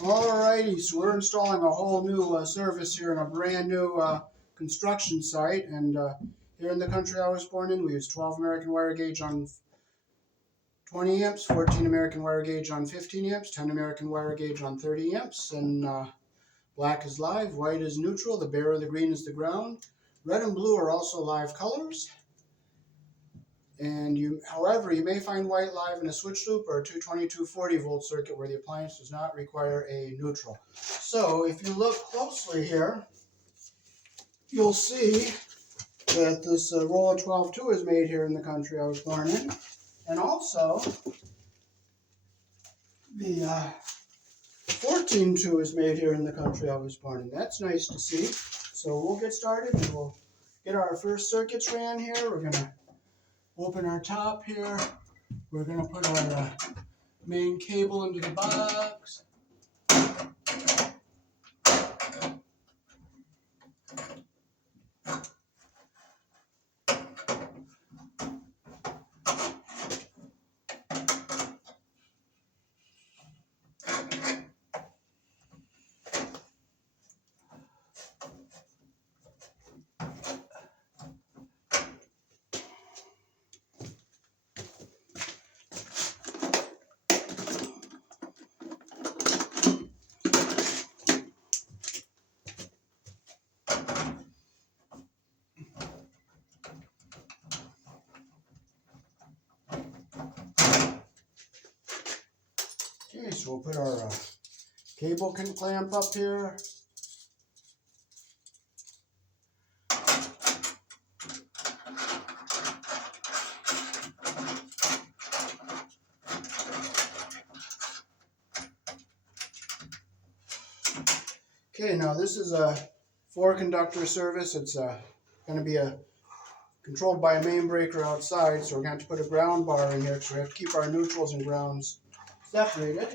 Alrighty, so we're installing a whole new service here in a brand new construction site, and here in the country I was born in, we use 12 American wire gauge on 20 amps, 14 American wire gauge on 15 amps, 10 American wire gauge on 30 amps, and black is live, white is neutral, the bare or the green is the ground. Red and blue are also live colors. And however, you may find white live in a switch loop or a 220/240 volt circuit where the appliance does not require a neutral. So if you look closely here, you'll see that this roll of 12-2 is made here in the country I was born in. And also, the 14-2 is made here in the country I was born in. That's nice to see. So we'll get started and we'll get our first circuits ran here. We're going to open our top here. We're going to put our main cable into the box. Okay, so we'll put our cable clamp up here. Okay, now this is a 4-conductor service. It's going to be controlled by a main breaker outside, so we're going to have to put a ground bar in here because we have to keep our neutrals and grounds separated.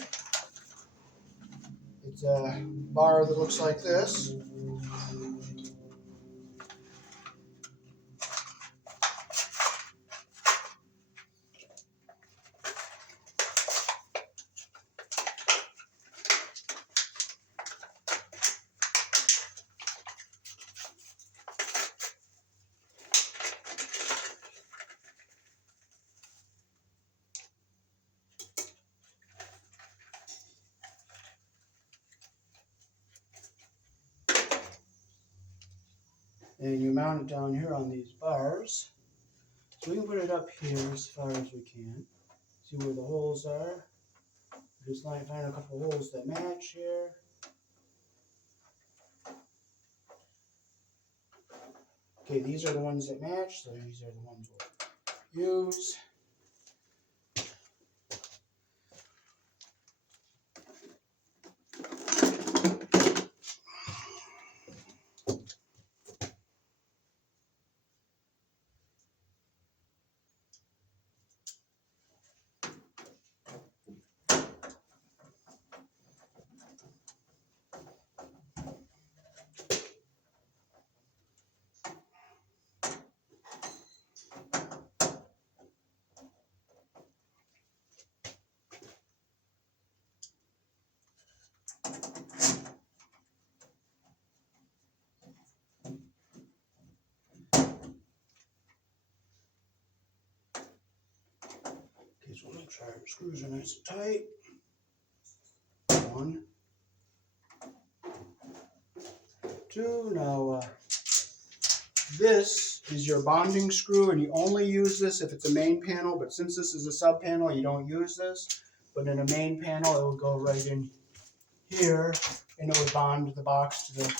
It's a bar that looks like this. And you mount it down here on these bars. So we can put it up here as far as we can. See where the holes are. Just find a couple holes that match here. Okay, these are the ones that match, so these are the ones we'll use. Okay, so make sure our screws are nice and tight. 1, 2. Now, this is your bonding screw, and you only use this if it's a main panel, but since this is a sub panel, you don't use this. But in a main panel, it would go right in here, and it would bond the box to the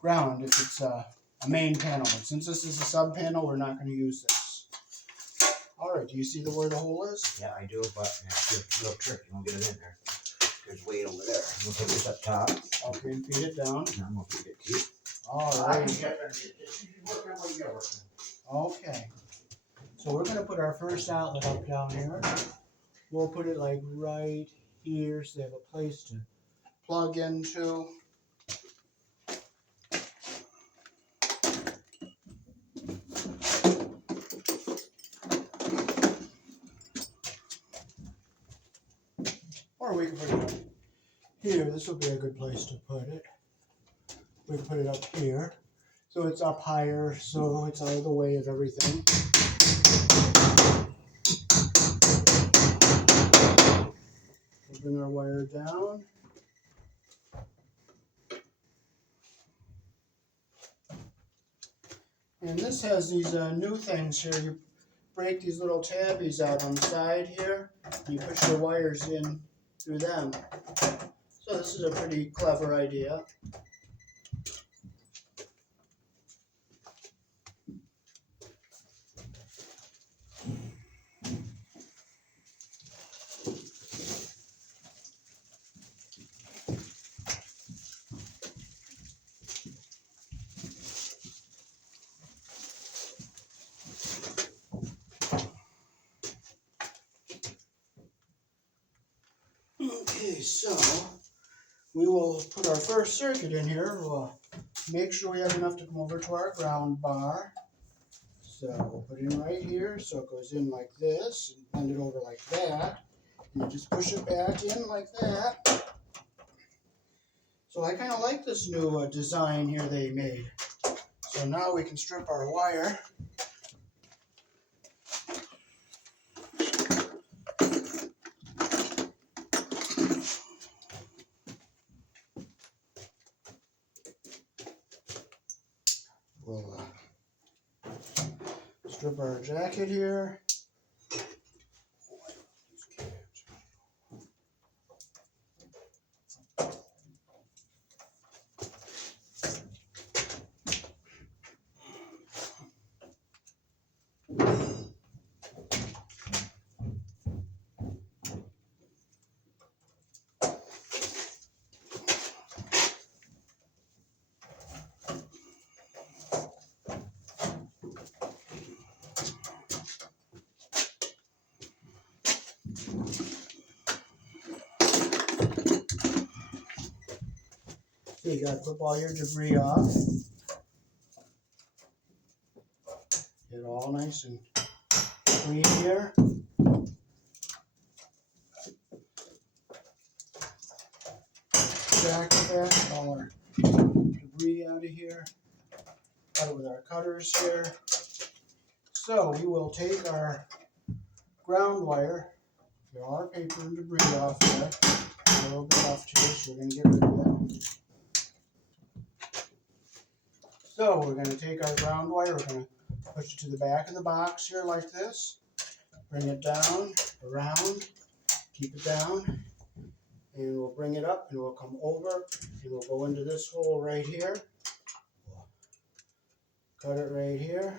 ground if it's a main panel. But since this is a sub panel, we're not going to use this. Alright, do you see where the hole is? Yeah, I do, but it's a little tricky. You won't get it in there. There's weight over there. We'll put this up top. Okay, and feed it down. And I'm going to feed it to you. Alright. Okay. So we're going to put our first outlet up down here. We'll put it like right here so they have a place to plug into. Or we can put it here. This will be a good place to put it. We can put it up here. So it's up higher, so it's out of the way of everything. We'll bring our wire down. And this has these new things here. You break these little tabbies out on the side here, and you push your wires in through them. So this is a pretty clever idea. Okay, so we will put our first circuit in here. We'll make sure we have enough to come over to our ground bar. So we'll put it in right here, so it goes in like this, and bend it over like that. And you just push it back in like that. So I kind of like this new design here they made. So now we can strip our wire. We'll strip our jacket here. So you gotta clip all your debris off. Get it all nice and clean here. Jacket back, get all our debris out of here. Cut it with our cutters here. So we will take our ground wire, get all our paper and debris off there. A little bit left here, so we're going to get rid of that. So we're going to take our ground wire, we're going to push it to the back of the box here like this. Bring it down, around, keep it down, and we'll bring it up and we'll come over and we'll go into this hole right here. Cut it right here.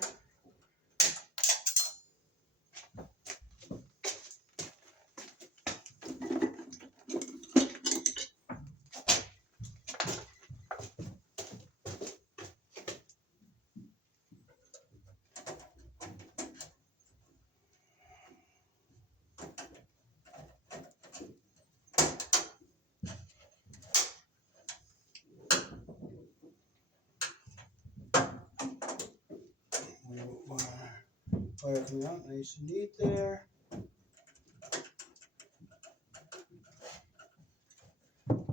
Put everything out nice and neat there.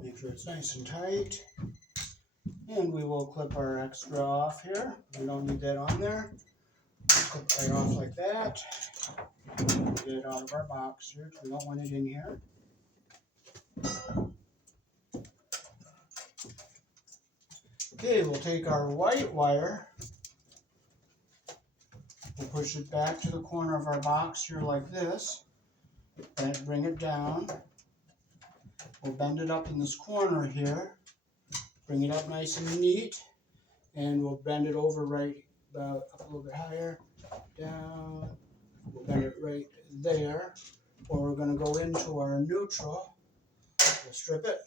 Make sure it's nice and tight. And we will clip our extra off here. We don't need that on there. Clip right off like that. Get it out of our box here because we don't want it in here. Okay, we'll take our white wire. We'll push it back to the corner of our box here like this. And bring it down. We'll bend it up in this corner here. Bring it up nice and neat. And we'll bend it over right up a little bit higher. Down. We'll bend it right there. Or we're going to go into our neutral. We'll strip it.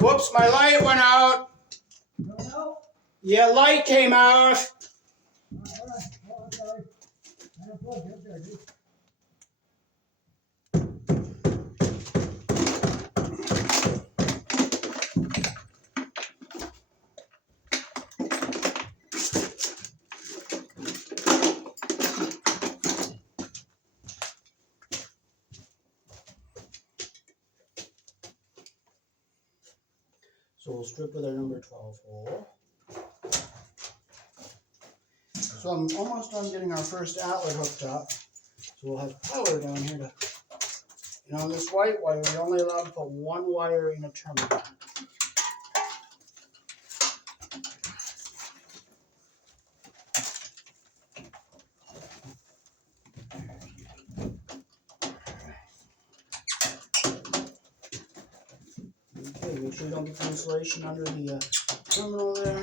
Whoops, my light went out. No. Yeah, light came out. All right. Oh, I'm sorry. I unplugged it. There it is. So we'll strip with our number 12 hole. So I'm almost done getting our first outlet hooked up. So we'll have power down here to, this white wire, we're only allowed to put one wire in a terminal. Okay, make sure you don't get the insulation under the terminal there.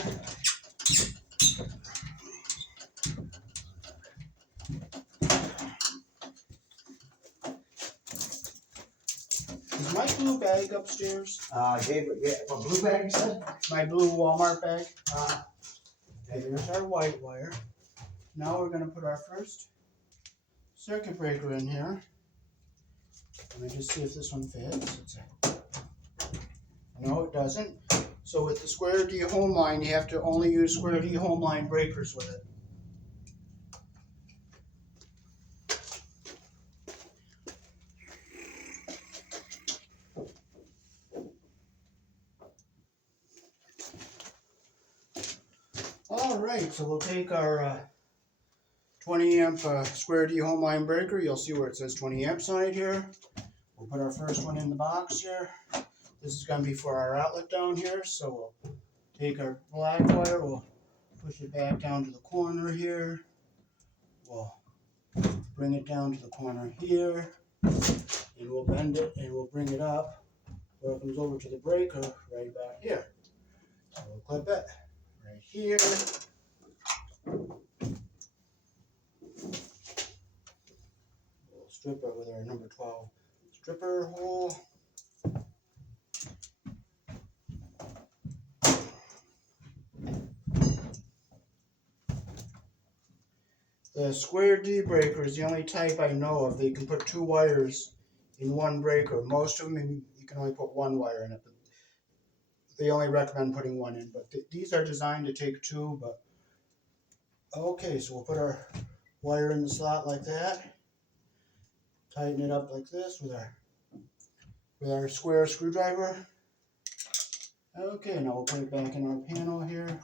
Is my blue bag upstairs? David, yeah, a blue bag, you said? My blue Walmart bag? Okay, Okay, there's our white wire. Now we're gonna put our first circuit breaker in here. Let me just see if this one fits. No, it doesn't. So with the square D home line, you have to only use square D home line breakers with it. All right, so we'll take our 20 amp square D home line breaker. You'll see where it says 20 amps on it here. We'll put our first one in the box here. This is going to be for our outlet down here. So we'll take our black wire, we'll push it back down to the corner here. We'll bring it down to the corner here. And we'll bend it and we'll bring it up where it comes over to the breaker right back here. So we'll clip it right here. We'll strip it with our number 12 stripper hole. The square D breaker is the only type I know of that you can put two wires in one breaker. Most of them you can only put one wire in it, but they only recommend putting one in. But these are designed to take two. But okay, so we'll put our wire in the slot like that. Tighten it up like this with our square screwdriver. Okay, now we'll put it back in our panel here.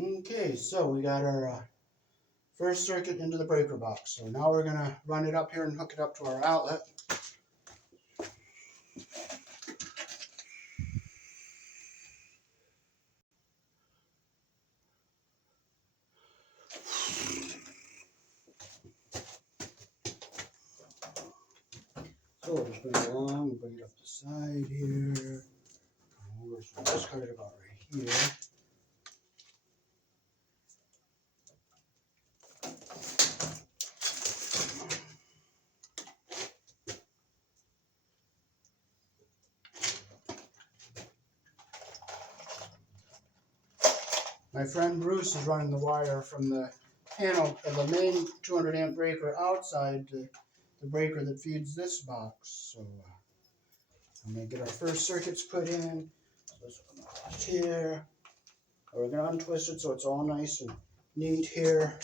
Okay, so we got our first circuit into the breaker box. So now we're gonna run it up here and hook it up to our outlet. So we'll just bring it along, we'll bring it up the side here. Over, so we'll just cut it about right here. My friend Bruce is running the wire from the panel of the main 200 amp breaker outside to the breaker that feeds this box. So I'm going to get our first circuits put in. So this will come out here. We're going to untwist it so it's all nice and neat here.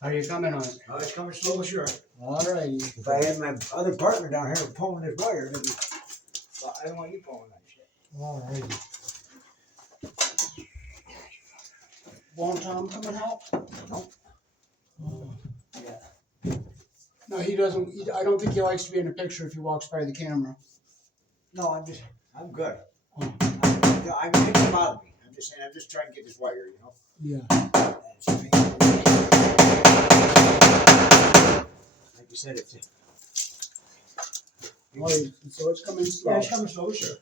How are you coming on it? Oh, it's coming slow but sure. Alrighty. If I had my other partner down here pulling this wire, it'd be, well, I don't want you pulling that shit. Alrighty. Won't Tom come and help? Nope. Oh. Yeah. No, he doesn't. I don't think he likes to be in the picture if he walks by the camera. No, I'm good. Oh. I can think about me. I'm just saying, I'm just trying to get this wire, you know? Yeah. Like you said, it's. Oh, so it's coming slow. Yeah, it's coming slow, sure.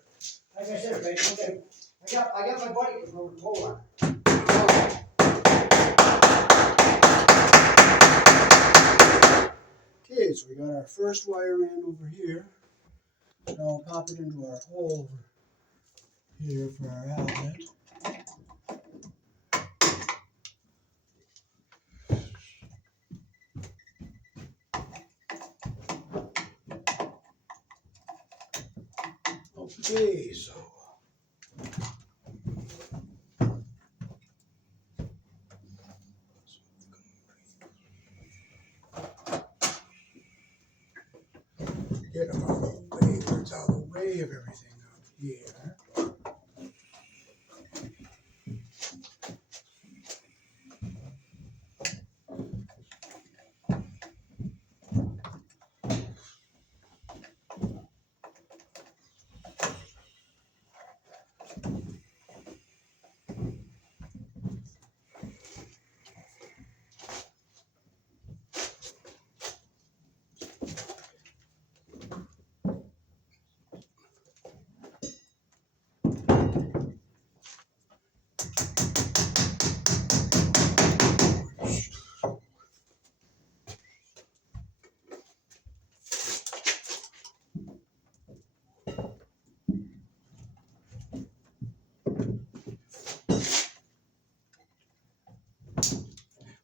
Like I said, if I got my buddy to throw the pole on. Okay, so we got our first wire in over here. Now I'll pop it into our hole over here for our outlet. Okay, so get them out of the way, it's out of the way of everything up here.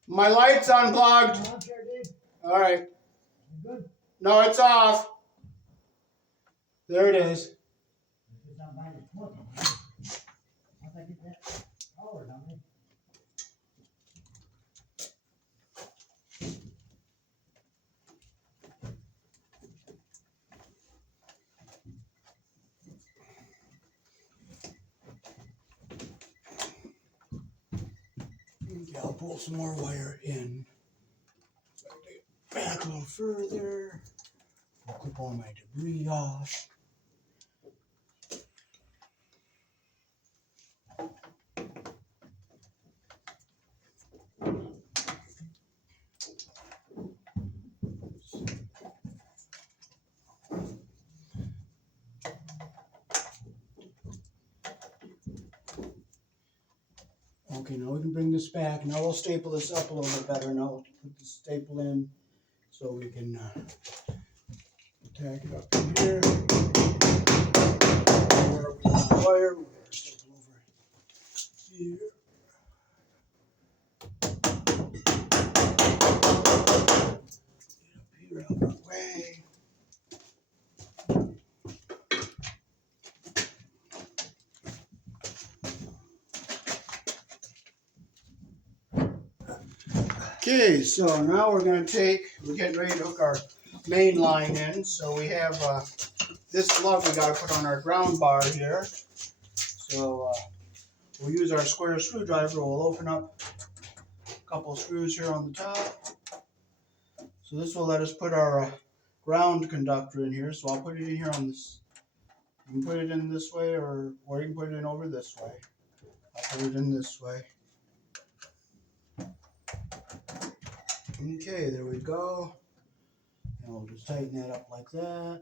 My light's unplugged. On, sure, Dave. All right. You good? No, it's off. There it is. It's just not mine, it's smoking. Once I get that power down there. Okay, I'll pull some more wire in. Back a little further. I'll clip all my debris off. Okay, now we can bring this back. Now we'll staple this up a little bit better. Now we'll put the staple in so we can tack it up in here. Where we have the wire, we'll get our staple over here. Get up here out of the way. Okay, so now we're getting ready to hook our main line in. So we have this lug we got to put on our ground bar here. So we'll use our square screwdriver. We'll open up a couple of screws here on the top. So this will let us put our ground conductor in here. So I'll put it in here on this. You can put it in this way or you can put it in over this way. I'll put it in this way. Okay, there we go. And we'll just tighten that up like that.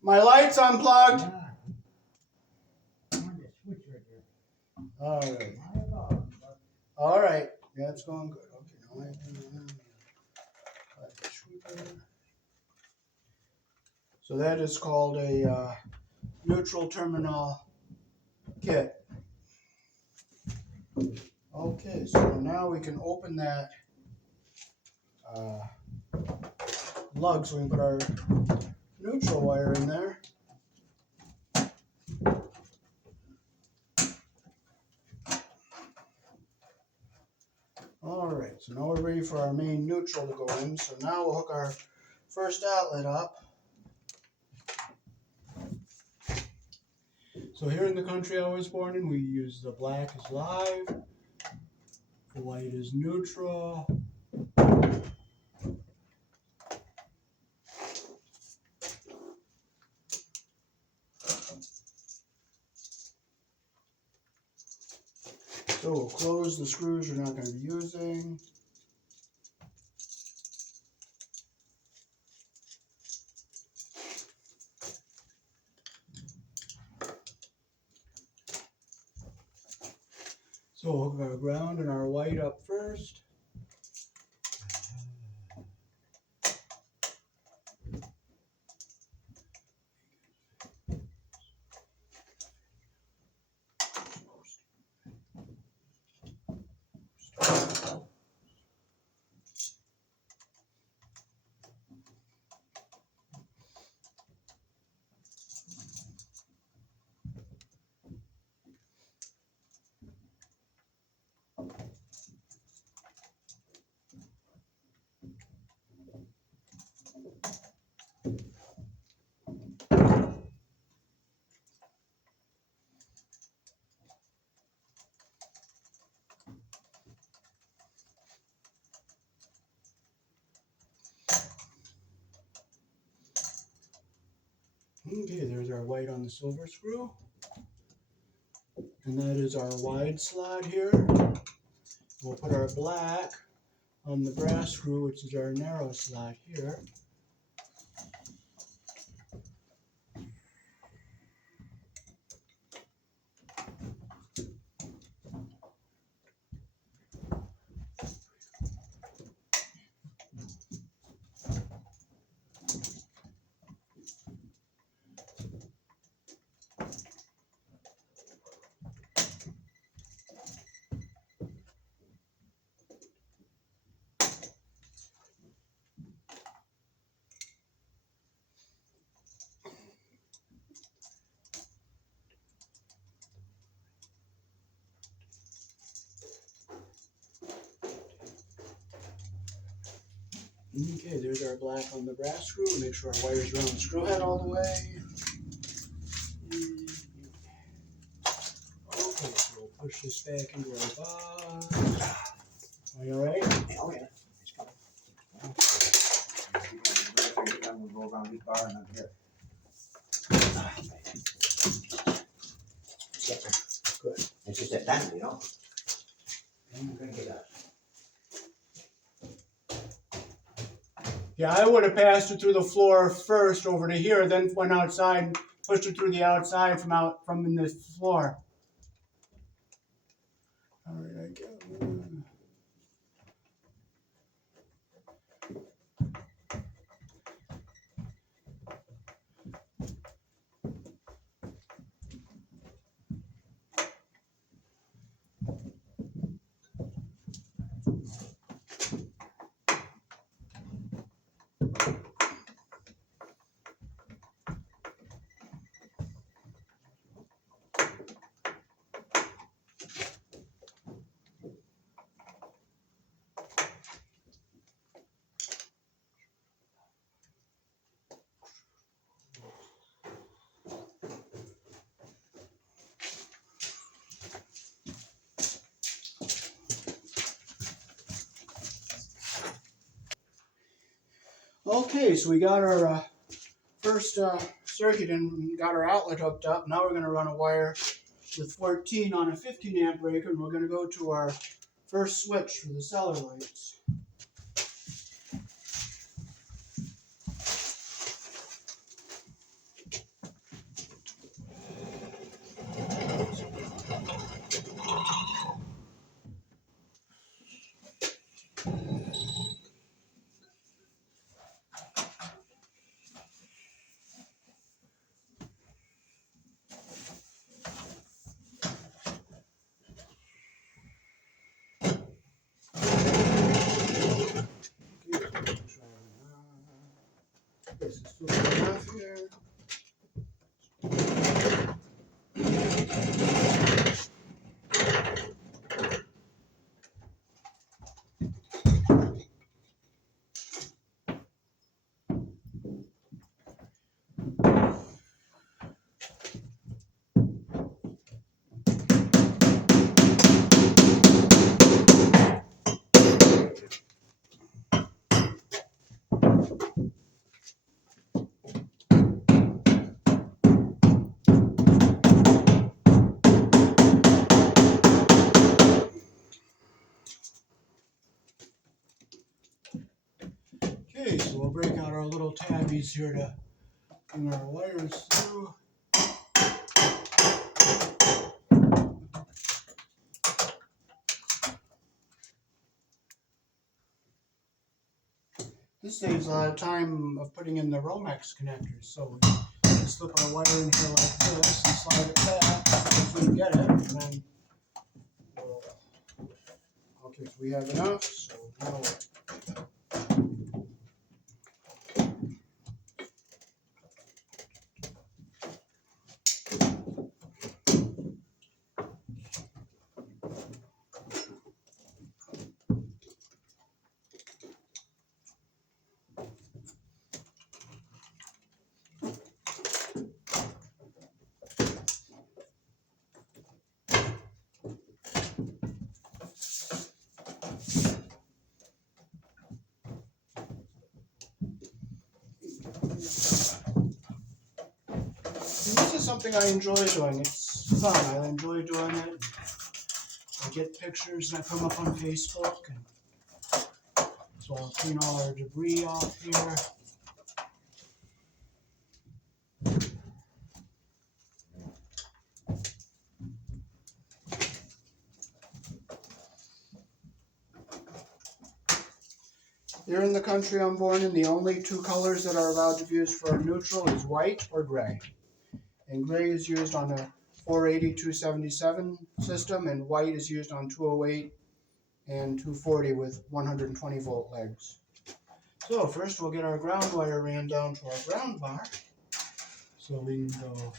My light's unplugged. Yeah. On the switch right there. All right. My God, but All right. Yeah, it's going good. Okay, now so that is called a neutral terminal kit. Okay, so now we can open that lug so we can put our neutral wire in there. All right, so now we're ready for our main neutral to go in. So now we'll hook our first outlet up. So here in the country I was born in, we use the black is live, the white is neutral. So we'll close the screws we're not going to be using. So we'll hook our ground and our white up first. Okay, there's our white on the silver screw. And that is our wide slot here. We'll put our black on the brass screw, which is our narrow slot here. Okay, there's our black on the brass screw. Make sure our wire's around the screw head all the way. Okay, so we'll push this back into our box. Are you alright? Oh yeah. We'll go around this bar and up here. Yeah. Good. It's just that time, you know. I'm gonna get up. Yeah, I would have passed it through the floor first over to here, then went outside and pushed it through the outside from in the floor. Alright, I get one. Okay, so we got our first circuit and we got our outlet hooked up. Now we're going to run a wire with 14 on a 15 amp breaker, and we're going to go to our first switch for the cellar lights. This is still off here. Okay, so we'll break out our little tabbies here to bring our wires through. This saves a lot of time of putting in the Romex connectors. So we just slip our wire in here like this and slide it back as we get it. And then, okay, so we have enough. So now this is something I enjoy doing. It's fun. I enjoy doing it. I get pictures and I put them up on Facebook. And so I'll clean all our debris off here. Here in the country I'm born in, the only two colors that are allowed to be used for a neutral is white or gray. And gray is used on a 480, 277 system, and white is used on 208 and 240 with 120 volt legs. So first we'll get our ground wire ran down to our ground bar. So we can go,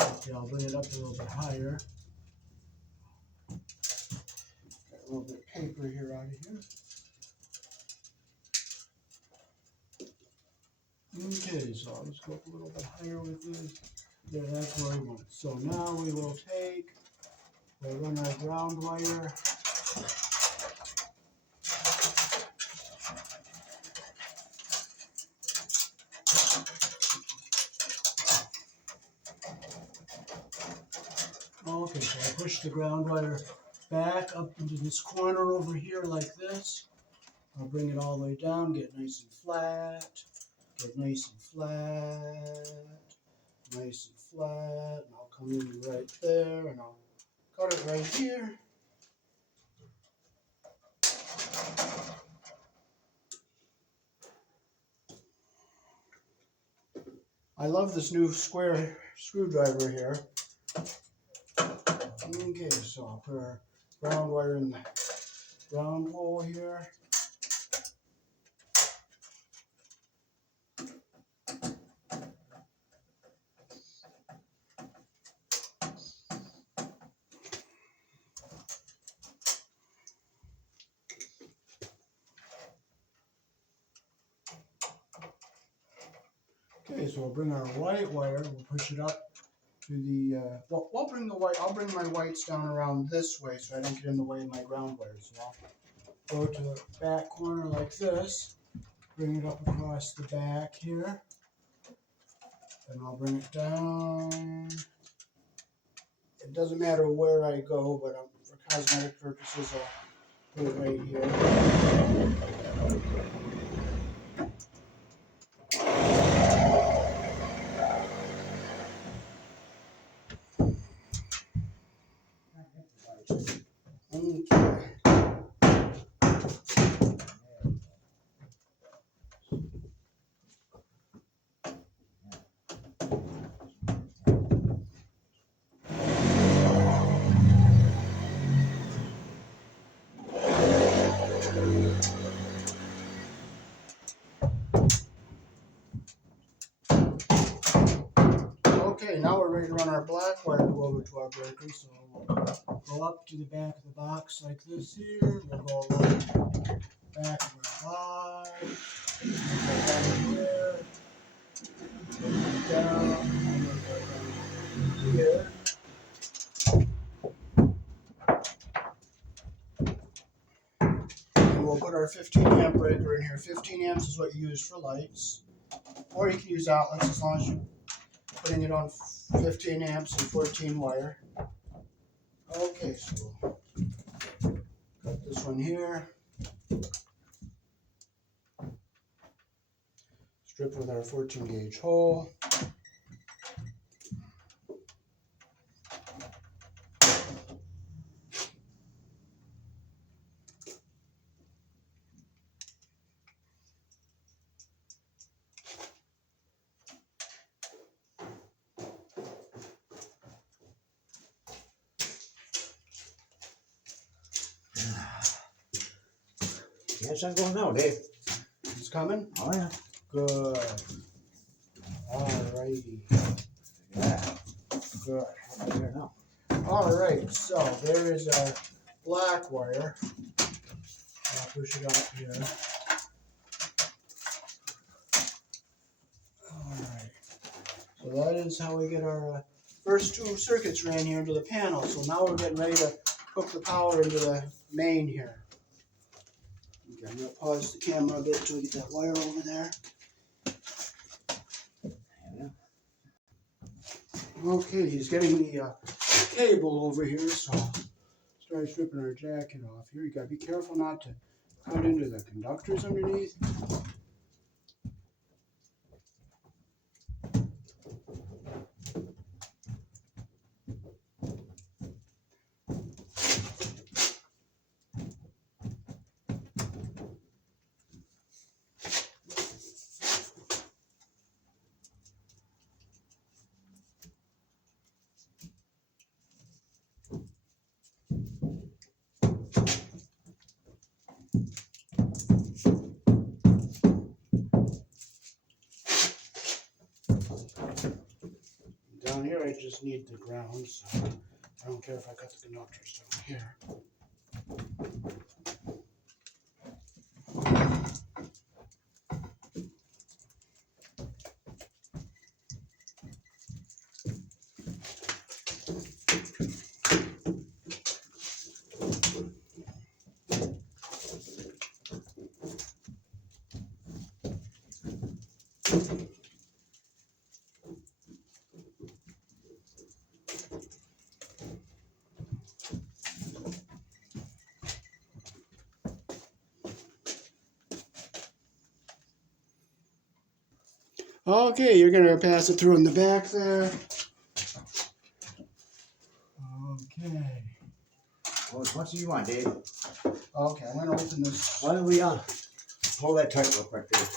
okay, I'll bring it up a little bit higher. Got a little bit of paper here out of here. Okay, so I'll just go up a little bit higher with this. Yeah, that's where I want it. So now we will we'll run our ground wire. Okay, so I push the ground wire back up into this corner over here like this. I'll bring it all the way down, get nice and flat, get nice and flat, nice and flat, and I'll come in right there, and I'll cut it right here. I love this new square screwdriver here. Okay, so I'll put our ground wire in the ground hole here. Okay, so we'll bring our white wire, we'll push it up to the, well, I'll bring my whites down around this way so I don't get in the way of my ground wires. So I'll go to the back corner like this, bring it up across the back here, and I'll bring it down. It doesn't matter where I go, but for cosmetic purposes, I'll put it right here. Okay. Okay, now we're ready to run our black wire to go over to our breaker. So we'll go up to the back of the box like this here. We'll go along the back of our box. We'll go down here. We'll go down. And we'll go down here. And we'll put our 15 amp breaker in here. 15 amps is what you use for lights. Or you can use outlets as long as you're putting it on 15 amps and 14 wire. Okay, so we'll cut this one here. Strip with our 14 gauge hole. Yeah, sun going now, Dave. It's coming? Oh, yeah. Good. Alrighty. Yeah. Good. Right here now. Alright, so there is our black wire. I'll push it up here. Alright. So that is how we get our first two circuits ran here into the panel. So now we're getting ready to hook the power into the main here. Okay, I'm going to pause the camera a bit until we get that wire over there. Yeah. Okay, he's getting the cable over here, so start stripping our jacket off here. You gotta be careful not to cut into the conductors underneath. Down here I just need the ground, so I don't care if I cut the conductors down here. Okay, you're gonna pass it through in the back there. Okay. Well, as much as you want, Dave. Okay, I'm gonna open this. Why don't we pull that tight real quick, Dave?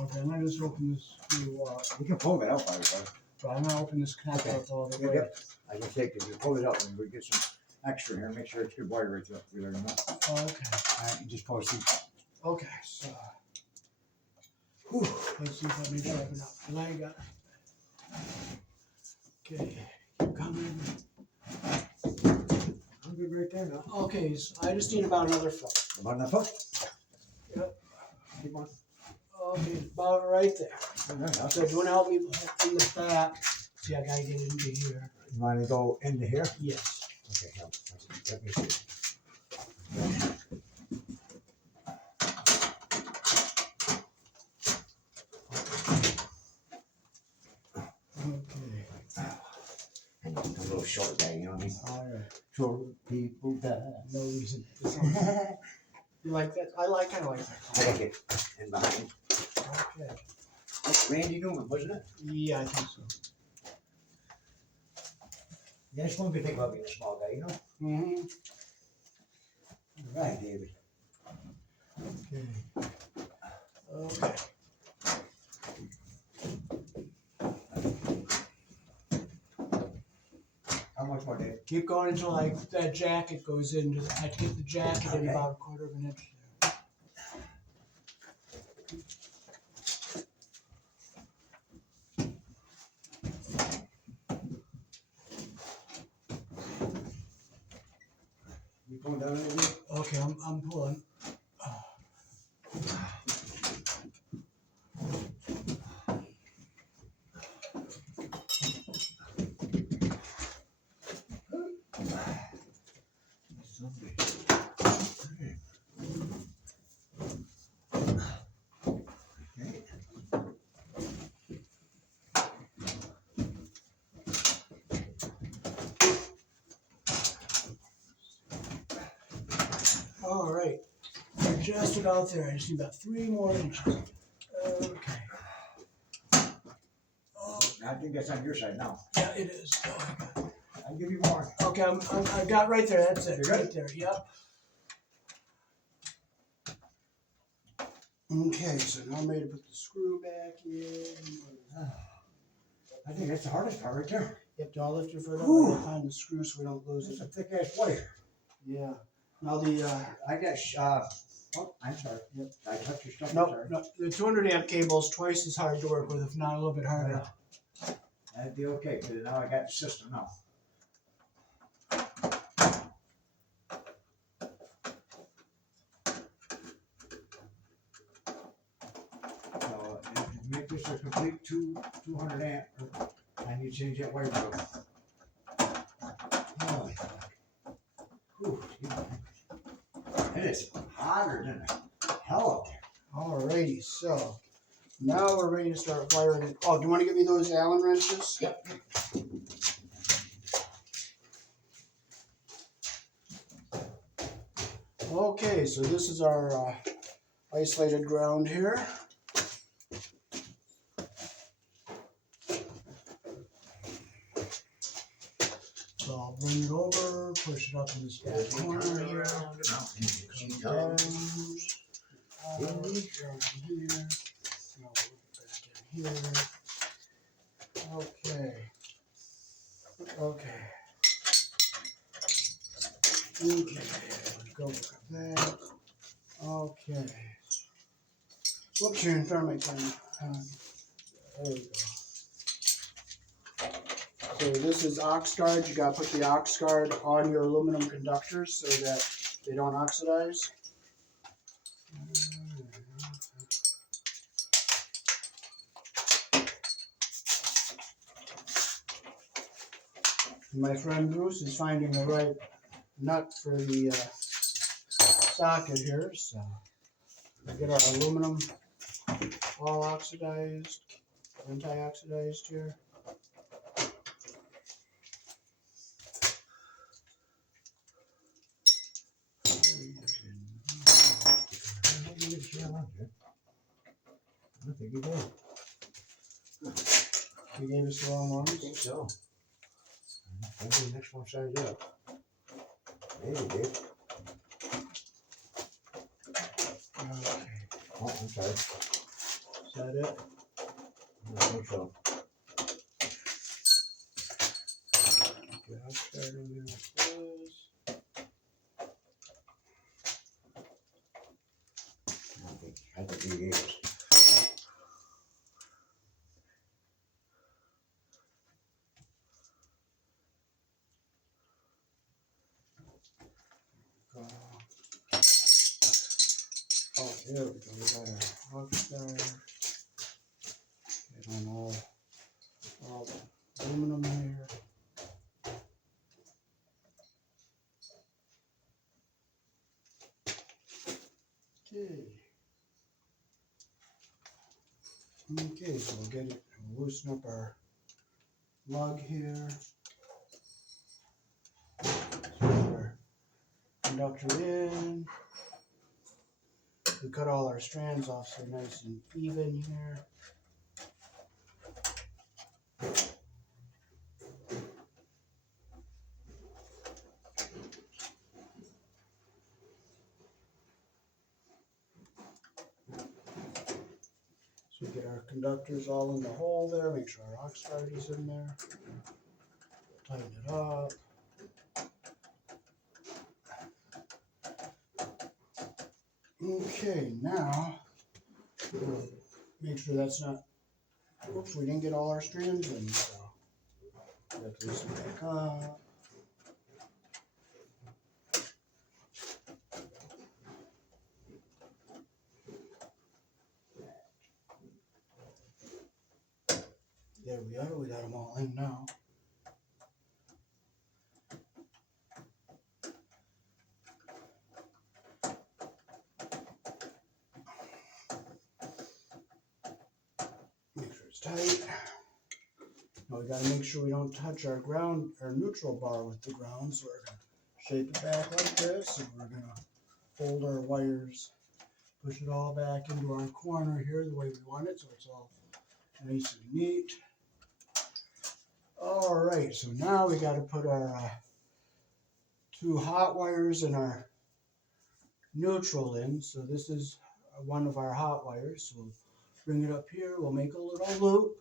Okay, I'm gonna just open this screw up. We can pull that out, by the way. So I'm gonna open this cap Okay. up all the way. Yep. I can take it. You pull it out and we get some extra here. Make sure it's good wire right through there. You know? Okay. You just pull it. Okay, so whew, let's see if I make sure I have enough. 'Cause I ain't got. Okay, keep coming. I'm good right there now. Okay, so I just need about another foot. About enough hook? Yep. Keep on. Okay, about right there. All right, So do you want to help me in the back? See, I gotta get into here. You want to go into here? Yes. Okay, help. Let me see. Okay. A little short guy, you know what I mean? All right. Short people die. No reason. You like that? I kind of like that. I like it. And behind. Okay. That's Randy Newman, wasn't it? Yeah, I think so. Yeah, it's going to be think about being a small guy, you know? Mm-hmm. All right, David. Okay. Okay. How much more, Dave? Keep going until that jacket goes into. I have to get the jacket in Okay. about a quarter of an inch there. You going down there? Okay, I'm pulling. All right, we're just about there. I just need about 3 more inches. Okay. Oh, I think that's on your side now. yeah, it is. Oh, I got it. I'll give you more. Okay, I got right there. That's it. You good? Right there. Yep. Okay, so now I'm ready to put the screw back in. I think that's the hardest part right there. Yep, do I lift your foot up Whew. and find the screw so we don't lose It's it? a thick ass wire. Yeah. Now the I got Oh, I'm sorry. Yep, I touched your stuff. I'm Nope, sorry. no, the 200 amp cable is twice as hard to work with, if not a little bit harder. That'd be okay, because now I got the system now. So, and to make this a complete 200 amp, I need to change that wire bill. Holy fuck. Whew, excuse me. It is hotter than hell up there. Alrighty, so now we're ready to start wiring it. Oh, do you want to give me those Allen wrenches? Yep. Okay, so this is our isolated ground here. So I'll bring it over, push it up in this back corner here. Come down. Down here. Now we'll back in here. Okay. Okay. Okay. Go look at that. Okay. Whoops, you're in front of my camera. There we go. So this is ox guard. You gotta put the ox guard on your aluminum conductors so that they don't oxidize. My friend Bruce is finding the right nut for the socket here, so we get our aluminum all oxidized, anti-oxidized here. I think you did. He gave us the wrong I ones. think so. Maybe the next one size up. Maybe, Dave. Okay. Oh, I'm sorry. Is that it? I think so. Okay, I'll start over here with this. I think he is. Go. Oh, there we go. We got our oxide. Get on all the aluminum here. Okay. Okay, so we'll get it, we'll loosen up our lug here. Put our conductor in. We cut all our strands off so they're nice and even here. So we get our conductors all in the hole there, make sure our ox guard is in there. Tighten it up. Okay, now we'll make sure that's not, oops, we didn't get all our strands in, so we have to loosen it back up. There we are, we got them all in now. Make sure it's tight. Now we gotta make sure we don't touch our ground, our neutral bar with the ground, so we're gonna shape it back like this, and we're gonna fold our wires, push it all back into our corner here the way we want it, so it's all nice and neat. Alright, so now we gotta put our two hot wires and our neutral in. So this is one of our hot wires. So we'll bring it up here, we'll make a little loop,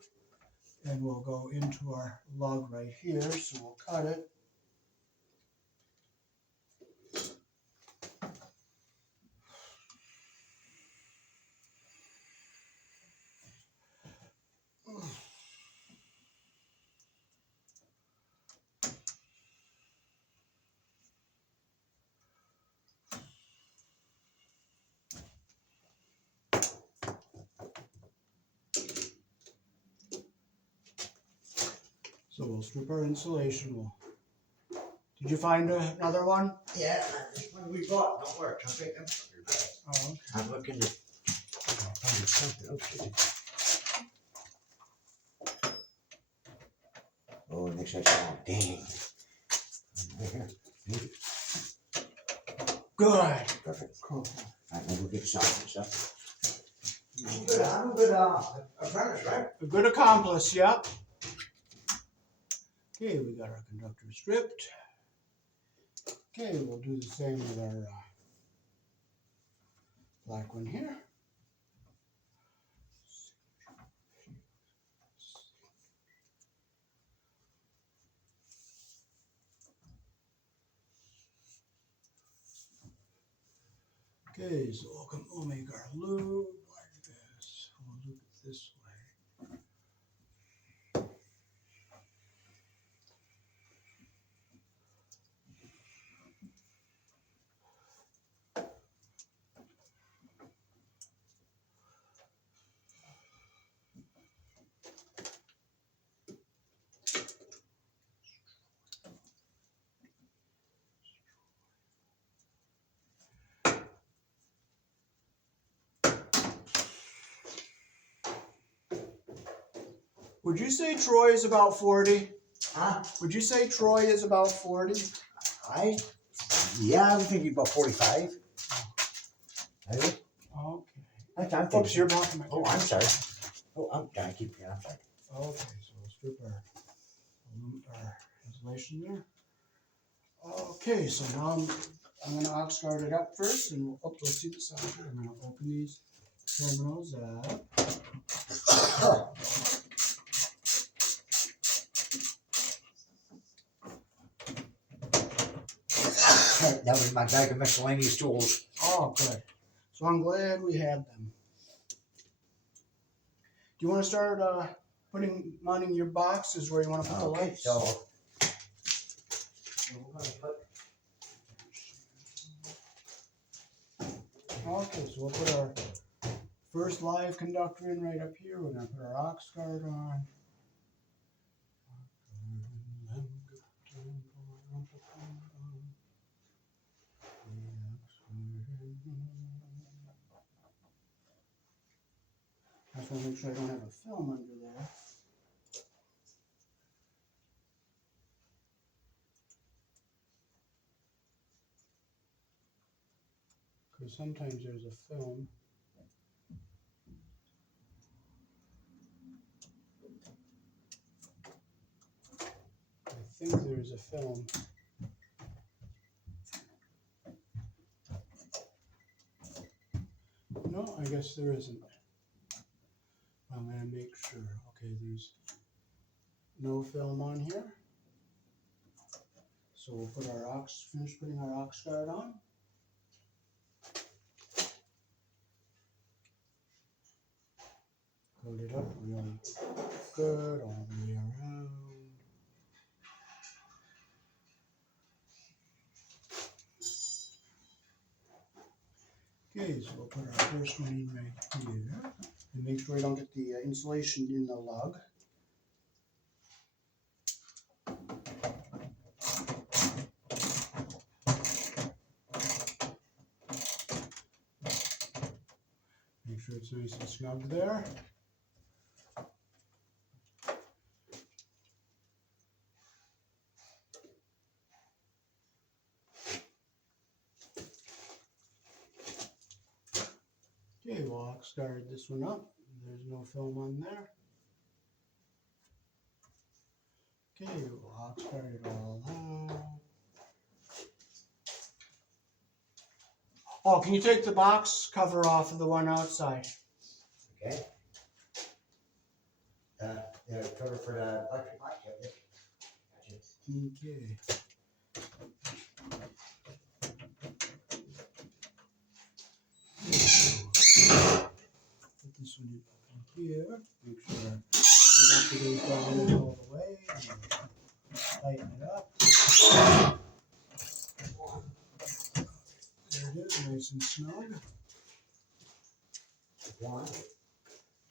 and we'll go into our lug right here. So we'll cut it. we'll strip our insulation. Did you find another one? Yeah, this one we bought don't work. I'm picking up your bag. Oh, okay. I'm looking to find something. Okay. Oh, it makes that sound. Dang. Good. Perfect. Cool. Alright, maybe we'll get some and stuff. I'm a good apprentice, right? A good accomplice, yep. Okay, we got our conductor stripped. Okay, we'll do the same with our black one here. Okay, so we'll make our loop like this. We'll loop it this way. Would you say Troy is about 40? Huh? Would you say Troy is about 40? Yeah, I'm thinking about 45. Are you? Okay. I'm Oops, you're blocking my Oh, I'm sorry. Oh, I'm sorry. I'm sorry. Okay, so we'll strip our insulation there. Okay, so now I'm going to ox guard it up first, and let's see the socket. I'm going to open these terminals up. That was my bag of miscellaneous tools. Oh, good. So I'm glad we had them. Do you want to start mounting your boxes where you want to put the lights? So we're going to put. Okay, so we'll put our first live conductor in right up here. We're going to put our ox guard on. I just want to make sure I don't have a film under there. Because sometimes there's a film. I think there's a film. No, I guess there isn't. I'm going to make sure. Okay, there's no film on here. So we'll put finish putting our ox guard on. Hold it up really good all the way around. Okay, so we'll put our first one in right here. And make sure we don't get the insulation in the lug. Make sure it's nice and snug there. Okay, we'll ox guard this one up. There's no film on there. Okay, we'll ox guard it all out. Oh, can you take the box cover off of the one outside? Okay. The cover for the electric box. Yep. Gotcha. Okay. Put this one in here. Make sure we got the gauge down in all the way. Tighten it up. There it is, nice and snug. One.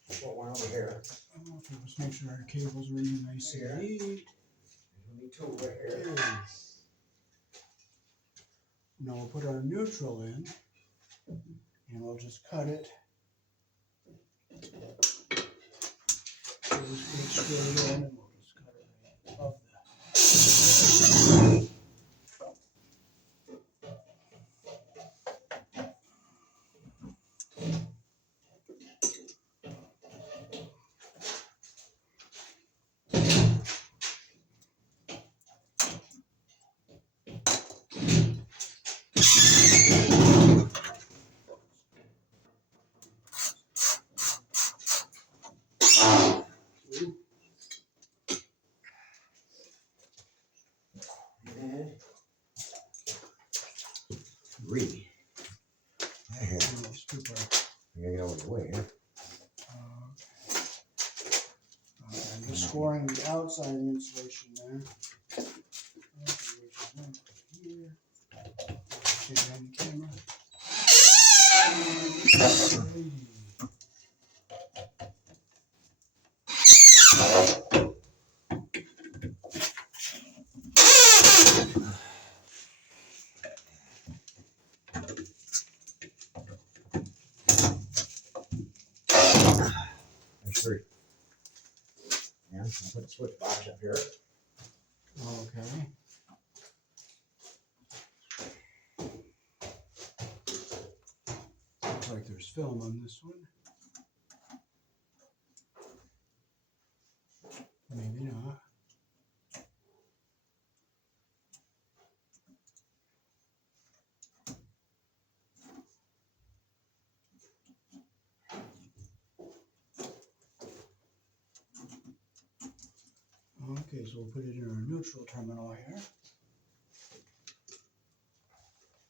Put one over here. Okay, let's make sure our cables are in nice and neat. two right here. Okay. Now we'll put our neutral in, and we'll just cut it. We'll just put it straight in, and we'll just cut it right above that. And three. Here, And we'll scoop our I'm gonna get over the way here. Okay, I'm just scoring the outside of the insulation there. Okay, here. See it on the camera. There's three. Yeah, I'll put the switch box up here. Okay. Looks like there's film on this one. Maybe not. Okay, so we'll put it in our neutral terminal here.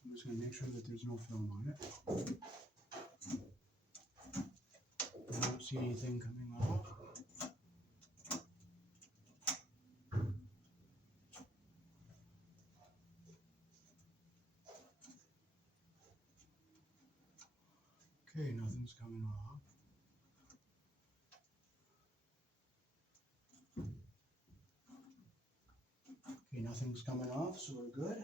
I'm just going to make sure that there's no film on it. I don't see anything coming off. Okay, nothing's coming off. Okay, nothing's coming off, so we're good.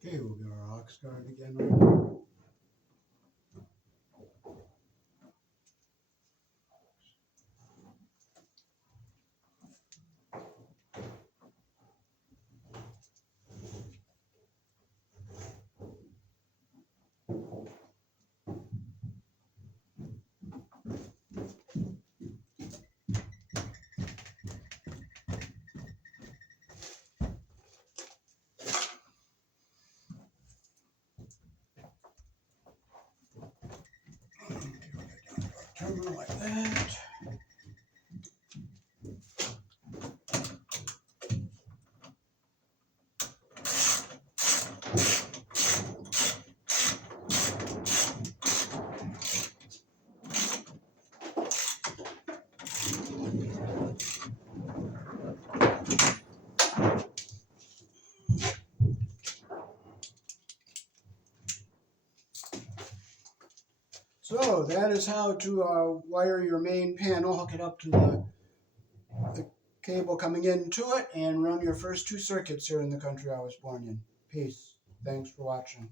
Okay, we'll get our aux guard again right now. Terminal like that. So that is how to wire your main panel, hook it up to the cable coming into it, and run your first two circuits here in the country I was born in. Peace. Thanks for watching.